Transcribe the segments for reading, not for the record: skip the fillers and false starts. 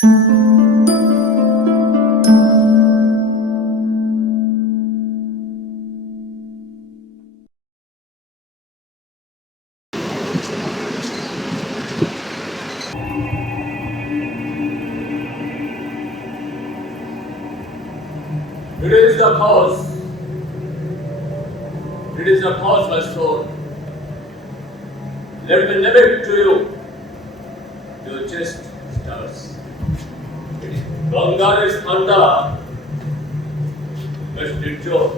It is the cause. It is the cause, my soul. Let me name it to you. Your chest stirs. It is Ganga's thunder. Best it joy.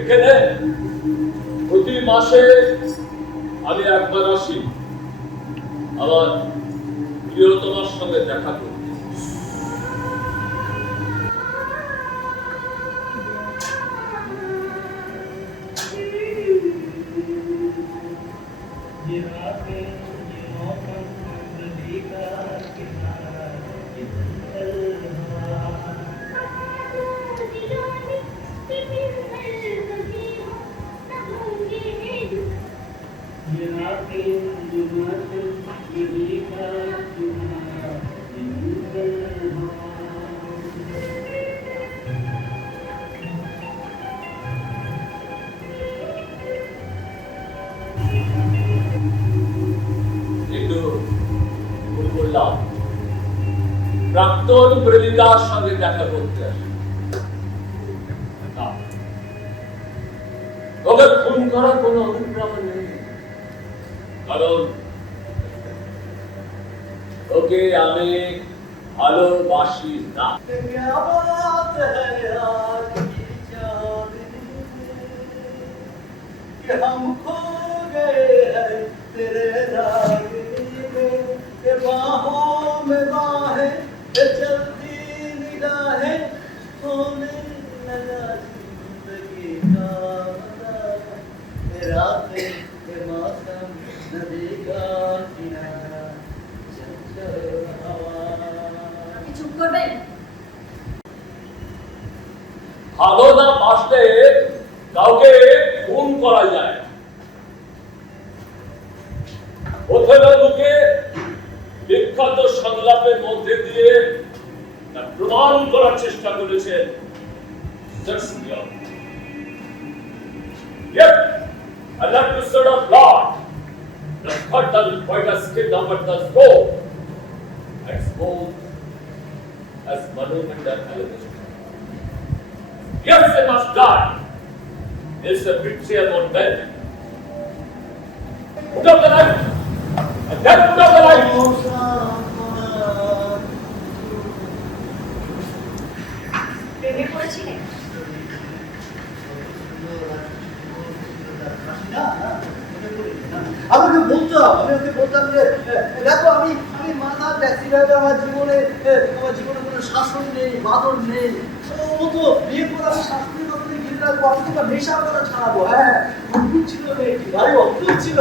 এখানে প্রতি মাসে আমি একবার আসি আমার প্রিয়তমার সঙ্গে দেখা করতে। প্রাক্তন প্রেমিকার সঙ্গে দেখা করতে আসে। ওকে খুন করার কোনো অভিপ্রায় নেই, কারণ ওকে আমি ভালোবাসি না। चलती निगाहें होने लगा जिंदगी का रातें के मौसम नदी का किनारा चंचल हवा। चुप করবেন? ভালো না বাসলে কাউকে খুন করা যায়। ওথেলোকে বিখ্যাত সংলাপের মধ্যে দিয়ে প্রমাণ করার চেষ্টা করেছেন Shakespeare. Yet, unlike the sword of God, the curtain quite as skin over the soul, exposed as monumental elevation. Yes, they must die. It's a victory among men. Put up the knife! And then put up the light! প্রেমে পড়েছিলেন? আমাকে বলতাম, আমি ওকে বলতাম যে দেখো আমি মাথা ট্যাক্সিড্রাইভার, আমার জীবনে কোনো শাসন নেই, বাদল নেই। ও তো বিয়ে করে আমি শাসনের কথা ঘিরে রাখবো, আমি তো নেশার কথা ছাড়াবো। হ্যাঁ, অদ্ভুত ছিল মেয়েটি, ভাই অদ্ভুত ছিল।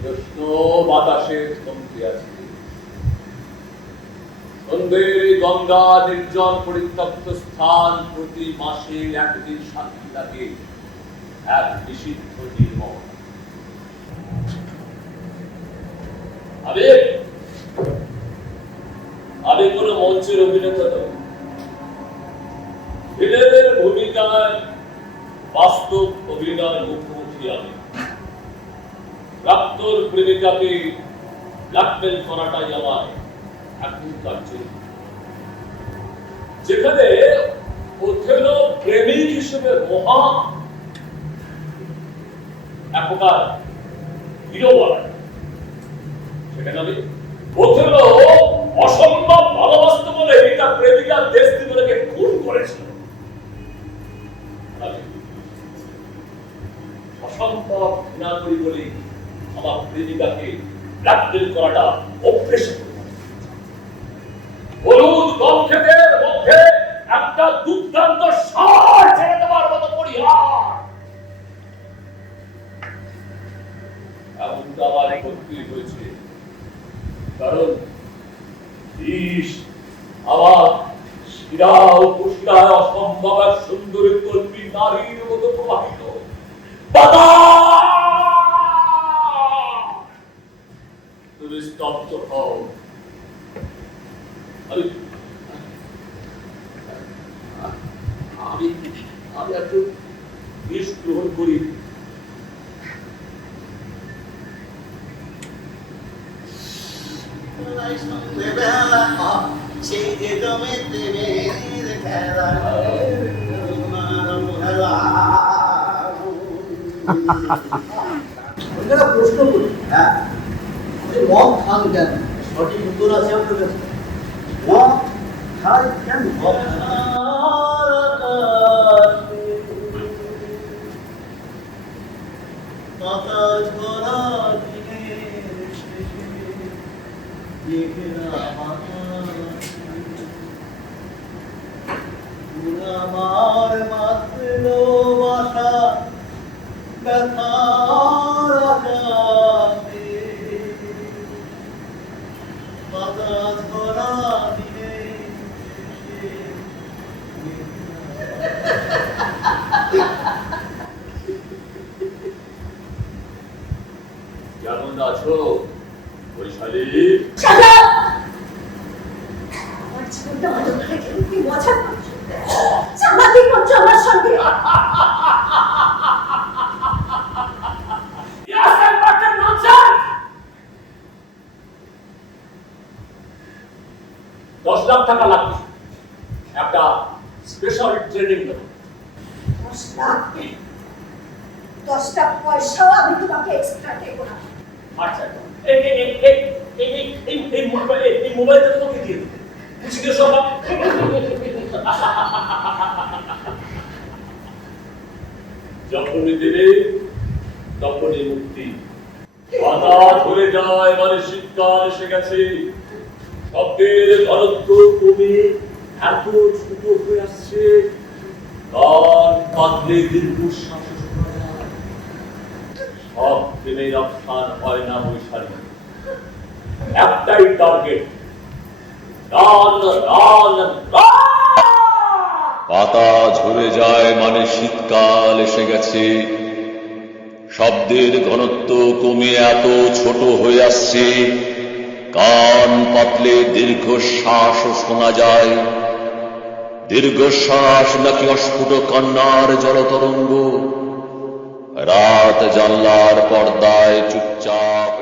কৃষ্ণ বাতাসে থমকে আছে। সন্ধ্যের গঙ্গা নির্জন পরিত্যক্ত স্থান প্রতি মাসে একদিন শান্তি লাগে, এক নিষিদ্ধ নির্মল। আমি কোন মঞ্চের অভিনেতা নই, ভিলেনের ভূমিকায় বাস্তব অভিনয়ের মুখোমুখি আমি। প্রাক্তন প্রেমিকাকে ব্ল্যাকমেল করাটাই আমার এখনকার জন্য, যেখানে ওথেলো প্রেমিক হিসেবে মহা একবার হিরো বলা, সেখানে আমি ওথেলো অসম্ভব ভালোবাসত বলে এটা প্রেমিকার দেশদিগকে খুন করেছিল। অসম্ভব ঘৃণা করি বলে আমার প্রেমিকাকে ব্ল্যাকমেল করাটা অভ্যেস। হলুদ গম ক্ষেতের মধ্যে একটা দুর্দান্ত ষাঁড় ছেড়ে দেওয়ার মতো পরিহার এমনটা আমার করতেই হয়েছে, কারণ বিষ আমার শিরা ও কুশিরায় অসম্ভব এক সুন্দরী কল্পী নারীর মতো প্রবাহিত। বাতাস সন্ধ্যেবেলা সেই যে জমে প্রেমের খেলা একটা প্রশ্ন করি হ্যাঁ মদ খান কেন সঠিক উত্তর আছে আপনার কাছে মদ খাই কেন মদ বাতাস ভরা দিনের শেষে মেঘেরা আমার মাত্র বাসা ব্যথার আকাশে বাতাস ভরা দিনের শেষে কেমন আছো বৈশালী? আমার জীবনটা ভালো করে গেল, কি মজা করছো? চালাকি করছো আমার সঙ্গে। Yes, I'm Martin Nonsense! 10 lakh টাকা লাগবে একটা স্পেশাল ট্রেনিং দেবো। 10 লাখ? 10টা পয়সাও আমি তোমাকে এক্সট্রা দেবো না। আচ্ছা এই মোবাইলটা তোমাকে দিয়ে দেবো বুঝি গিয়ে সব যখনই দেবে তখনই মুক্তি বাতাস হয়ে যায় মানে শীতকাল এসে গেছে শব্দের ঘনত্ব কমে এত ছোট হয়ে আসছে কান পাতলে দীর্ঘশ্বাস শোনা যায় সব প্রেমের অবসান হয় না বৈশালী একটাই টার্গেট রান রান পাতা ঝরে যায় মানে শীতকাল এসে গেছে শব্দের ঘনত্ব কমে এত ছোট হয়ে আসছে কান পাতলে দীর্ঘশ্বাস শোনা যায় দীর্ঘশ্বাস নাকি অস্ফুট কান্নার জলতরঙ্গ রাত জানলার পর্দায় চুপচাপ